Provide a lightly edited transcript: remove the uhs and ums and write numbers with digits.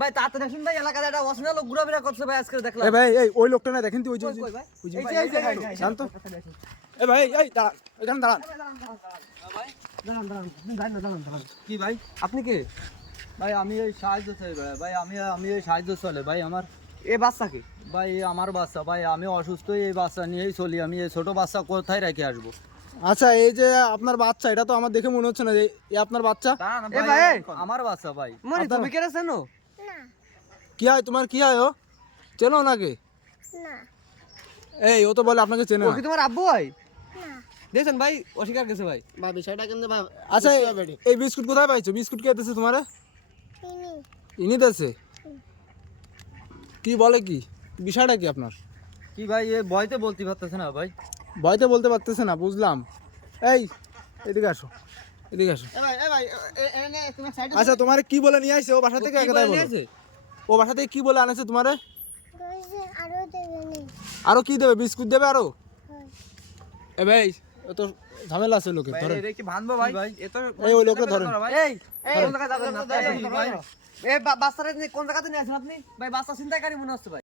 ভাই তাতে দেখুন ভাই এলাকাতে একটা অচেনা লোক ঘোরাফেরা করছে ভাই আজকে দেখলাম। এ ভাই এই ওই লোকটা না দেখেন তুই ওই যে কই ভাই? ওই যে এই যে শান্ত। এ ভাই এই দাঁড়ান এখানে দাঁড়ান। দাঁড়ান। কি ভাই? আপনি কে? ভাই আমি এই সাহায্য চাই ভাই। ভাই আমি এই সাহায্য চলে ভাই আমার। এ বাচ্চা কে? ভাই আমার বাচ্চা ভাই, আমি অসুস্থ, এই বাচ্চা নিয়েই চলি। আমি এই ছোট বাচ্চা কোথায় রেখে আসবো? আচ্ছা এই যে আপনার বাচ্চা, এটা তো আমার দেখে মনে হচ্ছে না যে এ আপনার বাচ্চা। এ ভাই আমার বাচ্চা ভাই। মনি তুমি কে রেছেন? কি হয় তোমার, কি হয় ও? চেনো নাকি? না এই ও তো বলে আপনাকে চেনে ও না। কি তোমার আব্বু হয়? না দেখছেন ভাই অস্বীকার গেছে ভাই। বা বিষয়টা কিন্তু আচ্ছা এই বিস্কুট কোথায় পাইছো? বিস্কুট কে দিতেছে তোমারে? তিনি ইনি দিতেছে? কি বলে কি বিষয়টা কি আপনার? কি ভাই এ ভয়তে বলতে পারতেছে না ভাই। ভয়তে বলতে পারতেছে না, বুঝলাম। এই এদিকে আসো, এদিকে আসো। এ ভাই এনে তুমি সাইড আচ্ছা তোমারে কি বলে নিয়ে আসছে ও বাসা থেকে? কি একটাই বলে বলো। নিয়ে আসছে? ও বাসা থেকে কি বলে আনেছে তোমারে? রয়েছে আরো দেবে নেই আরো কি দেবে? বিস্কুট দেবে আরো? হয় এ ভাই ও তো ঝামেলা আছে লোকে ধরে। এটা কি ভানবো ভাই? ভাই? এ তো এই ওই লোকটা ধরেন। এই কোন জায়গায় যাবেন না? ভাই এ বাচ্চাটা কোন জায়গাতে নিয়ে আসেন আপনি? ভাই বাচ্চা চিন্তাকারী মনে হচ্ছে ভাই।